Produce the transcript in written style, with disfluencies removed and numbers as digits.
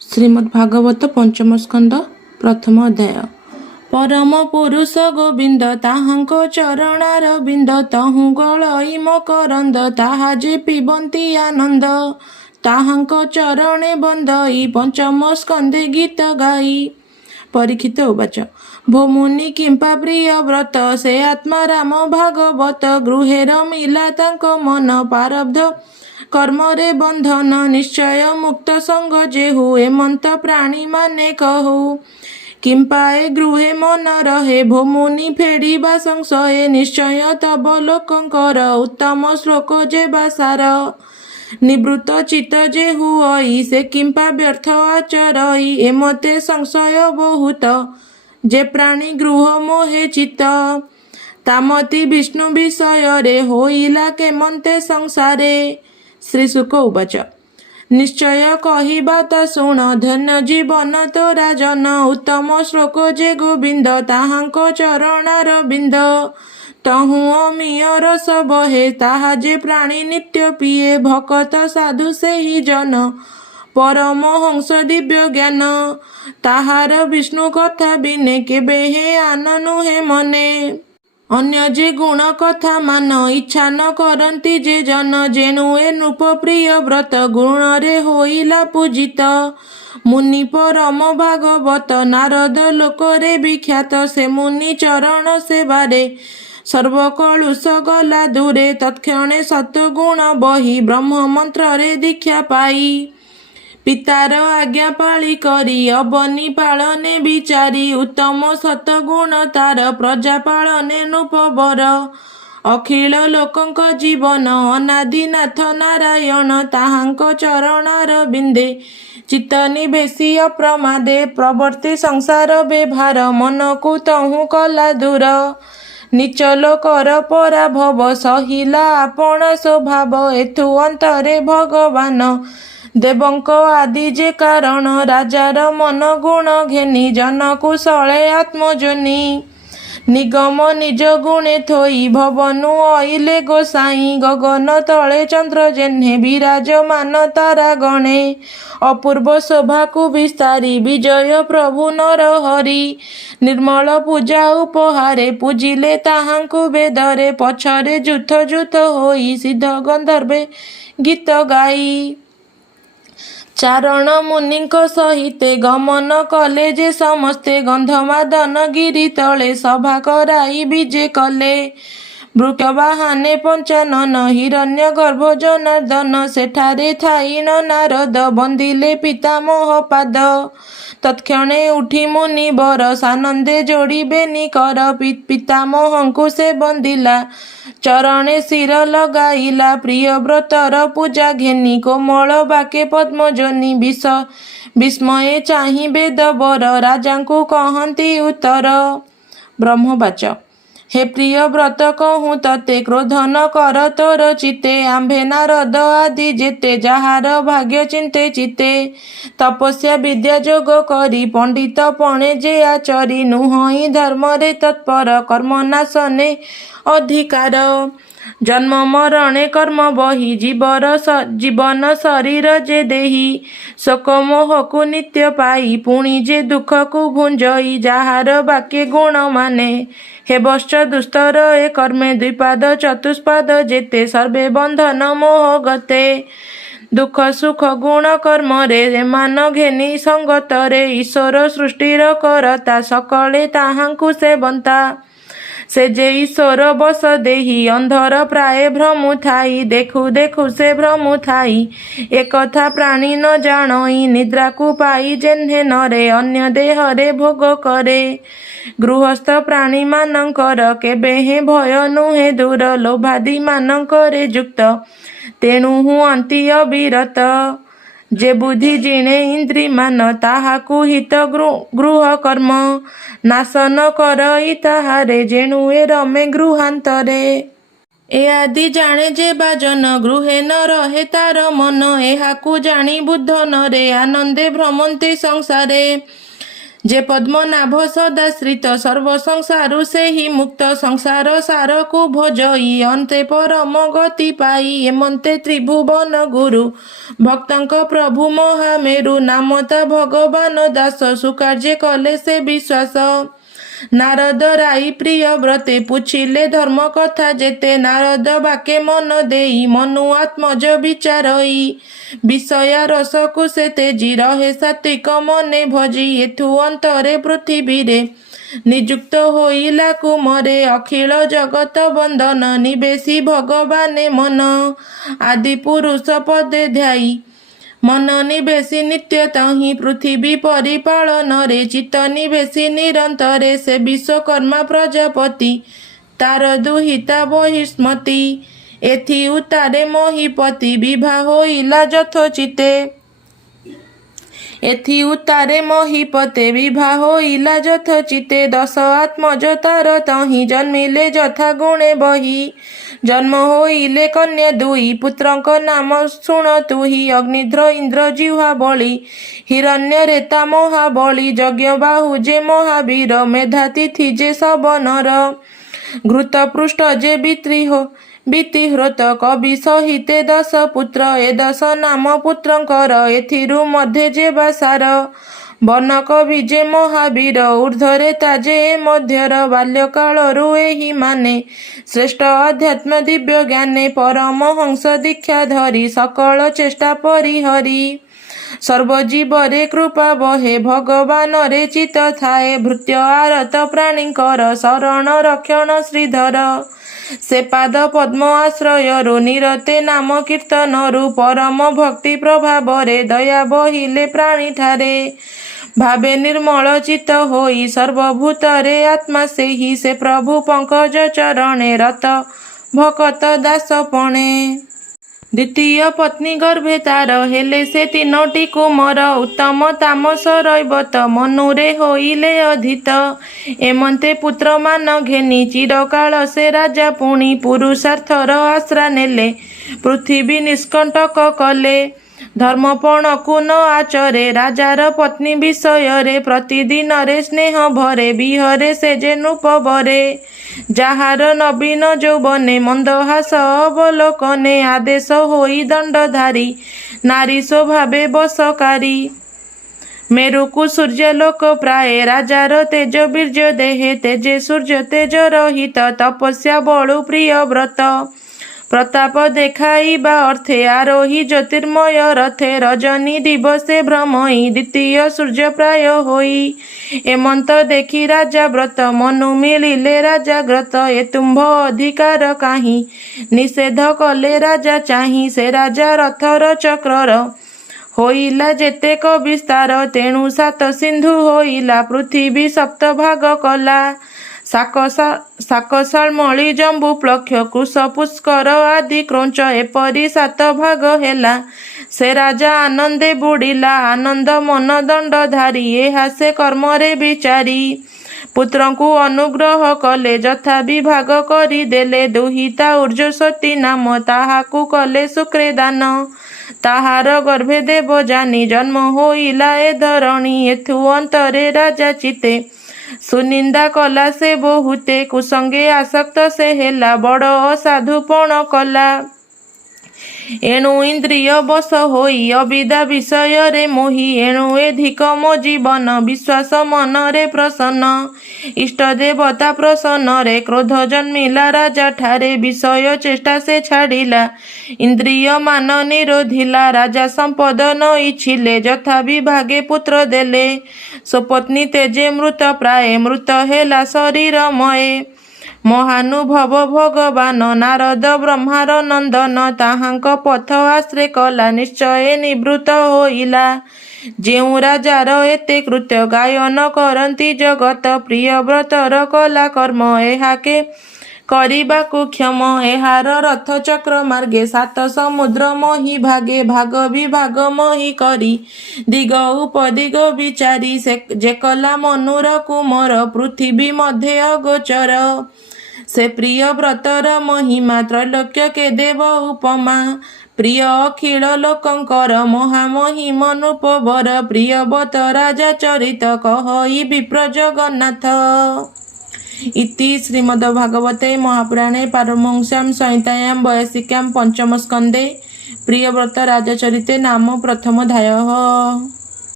ଶ୍ରୀମଦ୍ଭାଗବତ ପଞ୍ଚମ ସ୍କନ୍ଧ ପ୍ରଥମ ଅଧ୍ୟାୟ। ପରମ ପୁରୁଷ ଗୋବିନ୍ଦ ତାହାଙ୍କ ଚରଣାର ବିନ୍ଦ, ତହୁଁ ଗଳଇ ମକରନ୍ଦ ତାହା ଯେ ପିବନ୍ତି ଆନନ୍ଦ। ତାହାଙ୍କ ଚରଣେ ବନ୍ଦଇ ପଞ୍ଚମ ସ୍କନ୍ଧେ ଗୀତ ଗାଇ। ପରୀକ୍ଷିତ ଉବାଚ। ଭୋମୁନି କିମ୍ପା ପ୍ରିୟ ବ୍ରତ, ସେ ଆତ୍ମା ରାମ ଭାଗବତ। ଗୃହେ ରମିଲା ତାଙ୍କ ମନ, ପ୍ରାରବ୍ଧ କର୍ମରେ ବନ୍ଧନ। ନିଶ୍ଚୟ ମୁକ୍ତ ସଙ୍ଗ ଯେହୁ, ଏମନ୍ତ ପ୍ରାଣୀ ମାନେ କହୁ। କିମ୍ପା ଏ ଗୃହେ ମନ ରହେ, ଭୋମୁନି ଫେଡ଼ିବା ସଂଶୟ। ନିଶ୍ଚୟ ତବ ଲୋକଙ୍କର, ଉତ୍ତମ ଶ୍ଲୋକ ଯେ ବାସାର। ନିବୃତ୍ତ ଚିତ୍ତ ଯେ ହୁଅଇ, ସେ କିମ୍ପା ବ୍ୟର୍ଥ ଆଚରଇ। ଏମତେ ସଂଶୟ ବହୁତ, ଯେ ପ୍ରାଣୀ ଗୃହ ମୋହେ ଚିତ୍ତ। ତାମତି ବିଷ୍ଣୁ ବିଷୟରେ, ହୋଇଲା କେମନ୍ତେ ସଂସାରେ। ଶ୍ରୀଶୁକ ଉବାଚ। ନିଶ୍ଚୟ କହିବା ତା ଶୁଣ, ଧନ୍ୟ ଜୀବନ ତୋରା ଜନ। ଉତ୍ତମ ଶ୍ଲୋକ ଯେ ଗୋବିନ୍ଦ, ତାହାଙ୍କ ଚରଣାର ବିନ୍ଦ। ତହୁଁ ଅମିୟ ରସ ବହେ, ତାହା ଯେ ପ୍ରାଣୀ ନିତ୍ୟ ପିଏ। ଭକତ ସାଧୁ ସେହି ଜନ, ପରମହଂସ ଦିବ୍ୟ ଜ୍ଞାନ। ତାହାର ବିଷ୍ଣୁ କଥା ବିନେ, କେବେ ହେ ଆନ ନୁହେଁ ମନେ। ଅନ୍ୟ ଯେ ଗୁଣ କଥା ମାନ, ଇଚ୍ଛା ନ କରନ୍ତି ଯେ ଜନ। ଯେଣୁ ଏ ନୃପ ପ୍ରିୟ ବ୍ରତ, ଗୁଣରେ ହୋଇଲା ପୂଜିତ। ମୁନି ପରମ ଭାଗବତ, ନାରଦ ଲୋକରେ ବିଖ୍ୟାତ। ସେ ମୁନି ଚରଣ ସେବାରେ, ସର୍ବ କଳୁଷ ଗଲା ଦୂରେ। ତତ୍କ୍ଷଣେ ସତ୍ୱଗୁଣ ବହି, ବ୍ରହ୍ମ ମନ୍ତ୍ରରେ ଦୀକ୍ଷା ପାଇ। ପିତାର ଆଜ୍ଞା ପାଳି କରି, ଅବନୀ ପାଳନେ ବିଚାରି। ଉତ୍ତମ ସତ୍ୱଗୁଣ ତାର, ପ୍ରଜା ପାଳନେ ନୃପବର। ଅଖିଳ ଲୋକଙ୍କ ଜୀବନ, ଅନାଦିନାଥ ନାରାୟଣ। ତାହାଙ୍କ ଚରଣାର ବିନ୍ଦେ, ଚିତ୍ତ ନିବେଶି ଅପ୍ରମାଦେ। ପ୍ରବର୍ତ୍ତି ସଂସାର ବେଭାର, ମନକୁ ତହୁଁ କଲା ଦୂର। ନୀଚ ଲୋକର ପରାଭବ, ସହିଲା ଆପଣା ସ୍ୱଭାବ। ଏଥୁ ଅନ୍ତରେ ଭଗବାନ, ଦେବଙ୍କ ଆଦି ଯେ କାରଣ। ରାଜାର ମନ ଗୁଣ ଘେନି, ଜନ କୁଶଳେ ଆତ୍ମଜୋନି। ନିଗମ ନିଜ ଗୁଣେ ଥୋଇ, ଭବନୁ ଅଇଲେ ଗୋସାଇଁ। ଗଗନ ତଳେ ଚନ୍ଦ୍ର ଯେହ୍ନେ, ବିରାଜମାନ ତାରା ଗଣେ। ଅପୂର୍ବ ଶୋଭାକୁ ବିସ୍ତାରି, ବିଜୟ ପ୍ରଭୁ ନର ହରି। ନିର୍ମଳ ପୂଜା ଉପହାରେ, ପୂଜିଲେ ତାହାଙ୍କୁ ବେଦରେ। ପଛରେ ଯୂଥ ଯୂଥ ହୋଇ, ସିଦ୍ଧ ଗନ୍ଧର୍ବେ ଗୀତ ଗାଇ। ଚାରଣ ମୁନିଙ୍କ ସହିତେ, ଗମନ କଲେ ଯେ ସମସ୍ତେ। ଗନ୍ଧମାଦନ ଗିରି ତଳେ, ସଭା କରାଇ ବିଜେ କଲେ। ବୃକ୍ଷ ବାହାନେ ପଞ୍ଚାନନ, ହିରଣ୍ୟ ଗର୍ଭ ଜନାର୍ଦ୍ଦନ। ସେଠାରେ ଥାଇ ନାରଦ, ବନ୍ଦିଲେ ପିତାମହ ପାଦ। ତତ୍କ୍ଷଣେ ଉଠି ମୁନିବର, ସାନନ୍ଦେ ଯୋଡ଼ି ବେନି କର। ପିତାମହଙ୍କୁ ସେ ବନ୍ଦିଲା, ଚରଣେ ଶିର ଲଗାଇଲା। ପ୍ରିୟ ବ୍ରତର ପୂଜା ଘେନି, କୋମଳ ବାକେ ପଦ୍ମଜୋନି। ବିସ୍ମୟେ ଚାହିଁ ବେଦବର, ରାଜାଙ୍କୁ କହନ୍ତି ଉତ୍ତର। ବ୍ରହ୍ମବାଚ। ହେ ପ୍ରିୟ ବ୍ରତ କହୁଁ ତତେ, କ୍ରୋଧ ନ କର ତୋର ଚିତ୍ତେ। ଆମ୍ଭେ ନାରଦ ଆଦି ଯେତେ, ଯାହାର ଭାଗ୍ୟ ଚିନ୍ତେ ଚିତ୍ତେ। ତପସ୍ୟା ବିଦ୍ୟା ଯୋଗ କରି, ପଣ୍ଡିତ ପଣେ ଯେ ଆଚରି। ନୁହଁଇ ଧର୍ମରେ ତତ୍ପର, କର୍ମ ନାଶନେ ଅଧିକାର। ଜନ୍ମ ମରଣେ କର୍ମ ବହି, ଜୀବନ ଶରୀର ଯେ ଦେହି। ଶୋକ ମୋହକୁ ନିତ୍ୟ ପାଇ, ପୁଣି ଯେ ଦୁଃଖକୁ ଭୁଞ୍ଜଇ। ଯାହାର ବାକେ ଗୁଣ ମାନେ, ହେ ବତ୍ସ ଦୁସ୍ତର ଏ କର୍ମେ। ଦ୍ୱିପାଦ ଚତୁଷ୍ପାଦ ଯେତେ, ସର୍ବେ ବନ୍ଧନ ମୋହ ଗତେ। ଦୁଃଖ ସୁଖ ଗୁଣ କର୍ମରେ, ଏମାନ ଘେନି ସଙ୍ଗତରେ। ଈଶ୍ୱର ସୃଷ୍ଟିର କରତା, ସକଳେ ତାହାଙ୍କୁ ସେବନ୍ତା। ସେ ଯେ ଈଶ୍ୱର ବଶ ଦେହି, ଅନ୍ଧର ପ୍ରାୟ ଭ୍ରମୁ ଥାଇ। ଦେଖୁ ଦେଖୁ ସେ ଭ୍ରମୁ ଥାଇ, ଏକଥା ପ୍ରାଣୀ ନ ଜାଣଇ। ନିଦ୍ରାକୁ ପାଇ ଯେହ୍ନେ ନରେ, ଅନ୍ୟ ଦେହରେ ଭୋଗ କରେ। ଗୃହସ୍ଥ ପ୍ରାଣୀ ମାନଙ୍କର, କେବେହେଁ ଭୟ ନୁହେଁ ଦୂର। ଲୋଭାଦି ମାନଙ୍କରେ ଯୁକ୍ତ, ତେଣୁ ହୁଅନ୍ତି ଅବିରତ। ଯେ ବୁଦ୍ଧି ଜିଣେ ଇନ୍ଦ୍ରିମାନ, ତାହାକୁ ହିତ ଗୃହ କର୍ମ। ନାଶ ନ କରଇ ତାହାରେ, ଯେଣୁ ଏ ରମେ ଗୃହାନ୍ତରେ। ଏ ଆଦି ଜାଣେ ଯେ ବାଜନ, ଗୃହେ ନ ରହେ ତାର ମନ। ଏହାକୁ ଜାଣି ବୁଦ୍ଧ ନରେ, ଆନନ୍ଦେ ଭ୍ରମନ୍ତି ସଂସାରେ। ଯେ ପଦ୍ମନାଭ ସଦାଶ୍ରିତ ସର୍ବ ସଂସାରୁ ସେହି ମୁକ୍ତ ସଂସାର ସାରକୁ ଭୋଜଇ ଅନ୍ତେ ପରମ ଗତି ପାଇ ଏମନ୍ତେ ତ୍ରିଭୁବନ ଗୁରୁ ଭକ୍ତଙ୍କ ପ୍ରଭୁ ମହାମେରୁ ନାମତା ଭଗବାନ ଦାସ ସୁକାର୍ଯ୍ୟ କଲେ ସେ ବିଶ୍ୱାସ ନାରଦ ରାଇ ପ୍ରିୟ ବ୍ରତେ ପୁଛିଲେ ଧର୍ମ କଥା ଯେତେ ନାରଦ ବାକେ ମନ ଦେଇ ମନୁ ଆତ୍ମଜ ବିଚାରଇ ବିଷୟା ରସକୁ ସେ ତେଜି ରହେ ସାତ୍ವಿକ ମନେ ଭଜି ଏଥୁ ଅନ୍ତରେ ପୃଥିବୀରେ ନିଯୁକ୍ତ ହୋଇଲା କୁମରେ ଅଖିଳ ଜଗତ ବନ୍ଦନ ନିବେଶୀ ଭଗବାନେ ମନ ଆଦି ପୁରୁଷ ପଦେ ଧ୍ୟାଇ ମନ ନିବେଶୀ ନିତ୍ୟ ତହିଁ ପୃଥିବୀ ପରିପାଳନରେ ଚିତ୍ତ ନିବେଶୀ ନିରନ୍ତରେ ସେ ବିଶ୍ୱକର୍ମା ପ୍ରଜାପତି ତାର ଦୁହିତା ବହିଷ୍ମତି ଏଥି ଉତ୍ତାରେ ମହିପତି ବିଭା ହୋଇଲା ଯଥୋଚିତେ ଏଥି ଉତ୍ତାରେ ମହିପତେ ବିଭା ହୋଇଲା ଯଥୋଚିତେ ଦଶ ଆତ୍ମଜ ତାର ତହିଁ ଜନ୍ମିଲେ ଯଥା ଗୁଣେ ବହି ଜନ୍ମ ହୋଇଲେ କନ୍ୟା ଦୁଇ ପୁତ୍ରଙ୍କ ନାମ ଶୁଣ ତୁହି ଅଗ୍ନିଧ୍ର ଇନ୍ଦ୍ର ଜିହ୍ୱା ବଳି ହିରଣ୍ୟ ରେତା ମହାବଳି ଯଜ୍ଞ ବାହୁ ଯେ ମହାବୀର ମେଧାତିଥି ଯେ ସବନର ଘୃତ ପୃଷ୍ଠ ଯେ ବିତିହୃତ କବି ସହିତେ ଦଶ ପୁତ୍ର ଏ ଦଶ ନାମ ପୁତ୍ରଙ୍କର ଏଥିରୁ ମଧ୍ୟ ଯେ ବାସାର ବନ କବି ଯେ ମହାବୀର ଊର୍ଦ୍ଧ୍ୱରେ ତାଜେ ମଧ୍ୟର ବାଲ୍ୟକାଳରୁ ଏହି ମାନେ ଶ୍ରେଷ୍ଠ ଅଧ୍ୟାତ୍ମ ଦିବ୍ୟ ଜ୍ଞାନେ ପରମହଂସ ଦୀକ୍ଷା ଧରି ସକଳ ଚେଷ୍ଟା ପରିହରି ସର୍ବଜୀବରେ କୃପା ବହେ ଭଗବାନରେ ଚିତ ଥାଏ ଭୃତ୍ୟ ଆରତ ପ୍ରାଣୀଙ୍କର ଶରଣ ରକ୍ଷଣ ଶ୍ରୀଧର ସେ ପାଦ ପଦ୍ମ ଆଶ୍ରୟରୁ ନିରତେ ନାମ କୀର୍ତ୍ତନରୁ ପରମ ଭକ୍ତି ପ୍ରଭାବରେ ଦୟା ବହିଲେ ପ୍ରାଣୀଠାରେ ଭାବେ ନିର୍ମଳ ଚିତ୍ତ ହୋଇ ସର୍ବଭୂତରେ ଆତ୍ମା ସେହି ସେ ପ୍ରଭୁ ପଙ୍କଜ ଚରଣେ ରତ ଭକତ ଦାସ ପଣେ ଦ୍ୱିତୀୟ ପତ୍ନୀ ଗର୍ଭେ ତାର ହେଲେ ସେ ତିନୋଟି କୁମର ଉତ୍ତମ ତାମସ ରୈବତ ମନୁରେ ହୋଇଲେ ଅଧିତ ଏମନ୍ତେ ପୁତ୍ରମାନ ଘେନି ଚିରକାଳ ସେ ରାଜା ପୁଣି ପୁରୁଷାର୍ଥର ଆଶ୍ରା ନେଲେ ପୃଥିବୀ ନିଷ୍କଣ୍ଟକ କଲେ ଧର୍ମପଣକୁ ନ ଆଚରେ ରାଜାର ପତ୍ନୀ ବିଷୟରେ ପ୍ରତିଦିନରେ ସ୍ନେହ ଭରେ ବିହରେ ସେ ଯେ ନୃପବରେ ଯାହାର ନବୀନ ଯୌବନେ ମନ୍ଦହାସ ଅବଲୋକନେ ଆଦେଶ ହୋଇ ଦଣ୍ଡଧାରୀ ନାରୀ ସ୍ୱଭାବେ ବଶକାରୀ ମେରୁକୁ ସୂର୍ଯ୍ୟଲୋକ ପ୍ରାୟ ରାଜାର ତେଜ ବୀର୍ଯ୍ୟ ଦେହେ ତେଜେ ସୂର୍ଯ୍ୟ ତେଜ ରହିତ ତପସ୍ୟା ବଳୁ ପ୍ରିୟ ବ୍ରତ ପ୍ରତାପ ଦେଖାଇବା ଅର୍ଥେ ଆରୋହୀ ଜ୍ୟୋତିର୍ମୟ ରଥେ ରଜନୀ ଦିବସେ ଭ୍ରମଇ ଦ୍ୱିତୀୟ ସୂର୍ଯ୍ୟ ପ୍ରାୟ ହୋଇ ଏମନ୍ତ ଦେଖି ରାଜା ବ୍ରତ ମନୁ ମିଳିଲେ ରାଜାଗ୍ରତ ଏ ତୁମ୍ଭ ଅଧିକାର କାହିଁ ନିଷେଧ କଲେ ରାଜା ଚାହିଁ ସେ ରାଜା ରଥର ଚକ୍ରର ହୋଇଲା ଯେତେକ ବିସ୍ତାର ତେଣୁ ସାତ ସିନ୍ଧୁ ହୋଇଲା ପୃଥିବୀ ସପ୍ତ ଭାଗ କଲା ଶାକଶାଳମଳି ଜମ୍ବୁ ପ୍ଳକ୍ଷ କୁଶ ପୁଷ୍କର ଆଦି କ୍ରୋଞ୍ଚ ଏପରି ସାତ ଭାଗ ହେଲା ସେ ରାଜା ଆନନ୍ଦେ ବୁଡ଼ିଲା ଆନନ୍ଦ ମନ ଦଣ୍ଡଧାରୀ ଏହା ସେ କର୍ମରେ ବିଚାରି ପୁତ୍ରଙ୍କୁ ଅନୁଗ୍ରହ କଲେ ଯଥା ବିଭାଗ କରିଦେଲେ ଦୁହିତା ଉର୍ଜ୍ଜସ୍ୱତୀ ନାମ ତାହାକୁ କଲେ ଶୁକ୍ରେ ଦାନ ତାହାର ଗର୍ଭେ ଦେବ ଜାନି ଜନ୍ମ ହୋଇଲା ଏ ଧରଣୀ ଏଥୁ ଅନ୍ତରେ ରାଜା ଚିତେ ସୁନିନ୍ଦା କଲା ସେ ବହୁତେ କୁସଙ୍ଗେ ଆସକ୍ତ ସେ ହେଲା ବଡ଼ ଅସାଧୁପଣ କଲା ଏଣୁ ଇନ୍ଦ୍ରିୟ ବଶ ହୋଇ ଅବିଦା ବିଷୟରେ ମୋହି ଏଣୁ ଏଧିକ ମୋ ଜୀବନ ବିଶ୍ୱାସ ମନରେ ପ୍ରସନ୍ନ ଇଷ୍ଟ ଦେବତା ପ୍ରସନ୍ନରେ କ୍ରୋଧ ଜନ୍ମିଲା ରାଜା ଠାରେ ବିଷୟ ଚେଷ୍ଟା ସେ ଛାଡ଼ିଲା ଇନ୍ଦ୍ରିୟ ମାନ ନିରୋଧିଲା ରାଜା ସମ୍ପଦ ନ ଇଚ୍ଛିଲେ ଯଥା ବିଭାଗେ ପୁତ୍ର ଦେଲେ ସ୍ୱପତ୍ନୀ ତେଜେ ମୃତ ପ୍ରାୟ ମୃତ ହେଲା ଶରୀରମୟେ ମହାନୁଭବ ଭଗବାନ ନାରଦ ବ୍ରହ୍ମାର ନନ୍ଦନ ତାହାଙ୍କ ପଥ ଆଶ୍ରେ କଲା ନିଶ୍ଚୟ ନିବୃତ୍ତ ହୋଇଲା ଯେଉଁ ରାଜାର ଏତେ କୃତ୍ୟ ଗାୟନ କରନ୍ତି ଜଗତ ପ୍ରିୟବ୍ରତର କଲା କର୍ମ ଏହାକେ କରିବାକୁ କ୍ଷମ ଏହାର ରଥଚକ୍ର ମାର୍ଗେ ସାତ ସମୁଦ୍ର ମହି ଭାଗେ ଭାଗ ବିଭାଗ ମହି କରି ଦିଗ ଉପଦିଗ ବିଚାରି ଯେ କଲା ମନୁର କୁମର ପୃଥିବୀ ମଧ୍ୟେ ଅଗୋଚର ସେ ପ୍ରିୟ ବ୍ରତର ମହିମା ତ୍ରୈଲୋକ୍ୟ କେ ଦେବ ଉପମା प्रिय अखिल लोकंकर महामहिम अनुपवर प्रियवत राजा चरित कहई विप्र जगन्नाथ। इति श्रीमद्भागवते महापुराणे पारमहंस्यां संहितायां 82 पंचम स्कन्धे प्रियव्रत राजचरिते नाम प्रथमोऽध्यायः।